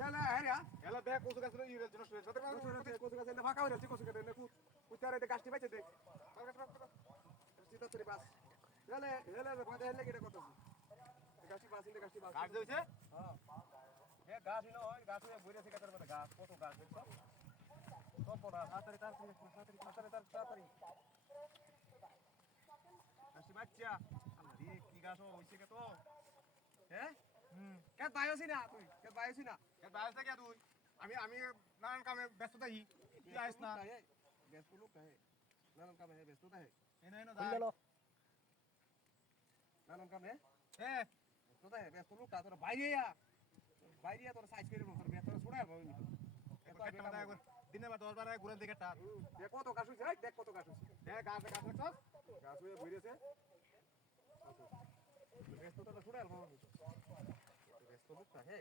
হেলা হেরা এলা দেখ কচু গাছের ইউরিয়া জন্য সাথে কচু গাছ এনে ফাঁকা হয়ে যাচ্ছে কচু গাছ এনে কুচারে গাছটি বাইছে দেখ গাছটি তাড়াতাড়ি বাস হেলে হেলে বাদে হেলে কেটে করতেছি গাছটি বাস ইন্দে গাছটি বাস গাছ দিয়েছে হ্যাঁ এ গাছ হলো হয় গাছ হয়ে বইরে থেকে তার মধ্যে গাছ কত গাছ দেখছো সব বড় তাড়াতাড়ি তাড়াতাড়ি গাছটি বাচ্চা আরে কি গাছ হইছে কে তো হ্যাঁ কে বায়োছি না তুই কে বায়োছি না এ বাইরে থেকে তুই আমি নানান কামে ব্যস্ত থাকি তুই আইস না ব্যস্ত লোক है নানান কামে ব্যস্ততা है এনে এনে যাই নানান কামে এ ব্যস্ততা है ব্যস্ত লোক তোর বাইরে তোর সাইজ করে তোর ব্যস্ত ছড়া হবে দিনে বা 10 বার ঘুরে দেখে টা দেখ কত গাছ হইছে দেখ কত গাছ হইছে দেখ গাছ গাছ গাছ গাছ হয়ে বইরেছে ব্যস্ততা ছড়া হবে ব্যস্ত লোক है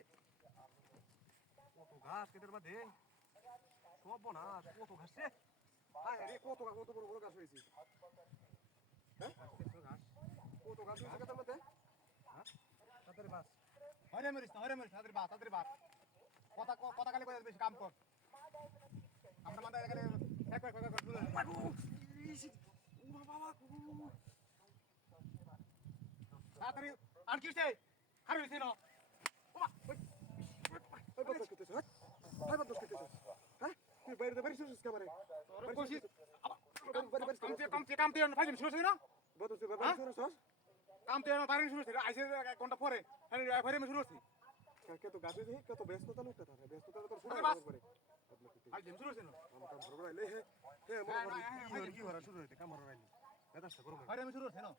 কত ঘাস কেটের মধ্যে সব না কত ঘাস রে আয় রে কত বড় বড় গাছ হয়েছে হ্যাঁ কত গাছ হয়েছে কেটের মধ্যে হ্যাঁ তাড়াতাড়ি বাস হরে মরিস তাদের বাস কথা খালি কই বেশি কাম কর আমরা মাথা এখানে এক বাবা তাড়াতাড়ি আর কি হইছে আর হইছে না ওই বদমাশ করতেছ হ্যাঁ বদমাশ করতেছ হ্যাঁ তুই বাইরে বাড়ি শুছিস ক্যামেরায় তোর কোশিস কাম তে ফাইল শুরু হইছে না বদমাশ তুই বাড়ি শুছিস কাম তে বাইরে শুরু হইছে আইছে 1 ঘন্টা পরে ফাইরে শুরু হইছে কত গাছ হয়েছে কত ব্যস্ততা লোকটা তার ব্যস্ততা তোর শুরু করে আর গেম শুরু হইছে না আমার কাম ধরে রাইলে হে হে মনে কি হরা শুরু হইতে কাম ধরে রাইলে এটা সব গরম ফাইরে শুরু হইছে না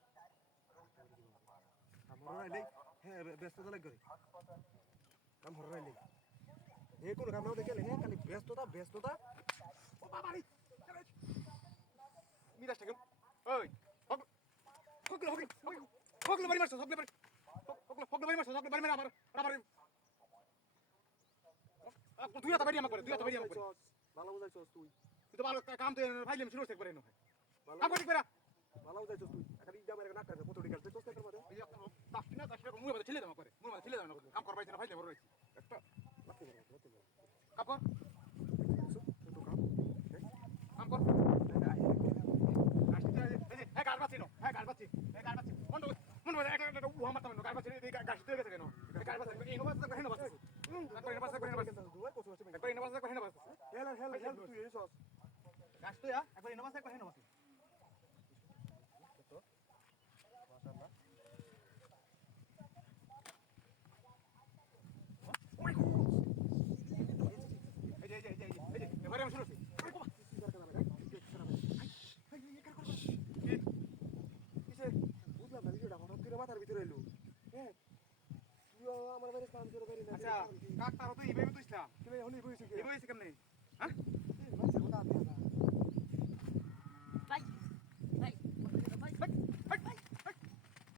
কাম ধরে রাইলে হে ব্যস্ততা লাগ করে কাম ধরে রাইলে এই কোন কাম নাও দেখে হে খালি ব্যস্ততা ও বাবা রে মিরাজটা কেন ওই হগলে বাড়ি মারছ হগলে বাড়ি মারছ আমার দুই হাত বাড়ি আমার করে ভালো বুঝাইছস তুই তুই তো ভালো কাম তো ফাইলে শুরু হইছে একবারে নয় ভালো কাম করি করা ভালো বুঝাইছস তুই এখন ইডা মেরে নাক কাটে কত ডিগাল তুই তোর মধ্যে এই 10 টাকা মুই ঠেলে দাও করে মুই ঠেলে দাও কাম করবাই না ফাইলে বড় হইছে একটা লাকি কাম কর তো কাম কাম কর হ্যাঁ গাছ বাচ্চি মন একটা উহা মারতাম না গাছ বাচ্চি গাছ দিয়ে গেছে কেন গাছ বাচ্চি এই নবাস করে নবাস হেল তুই এসস গাছ তো একবার নবাস করে নবাস মাশাআল্লাহ এই এবারে আমি শুরু করছি বুঝলাম না ভিডিওটা হঠাৎ করে মাথার ভিতরে এলো হ্যাঁ তুইও আমার বাড়ি কাম করে পারি না আচ্ছা কাক তারা তো এইভাবে তো ইসলাম তুমি হলি বইছি এইভাবে কেমনে হ্যাঁ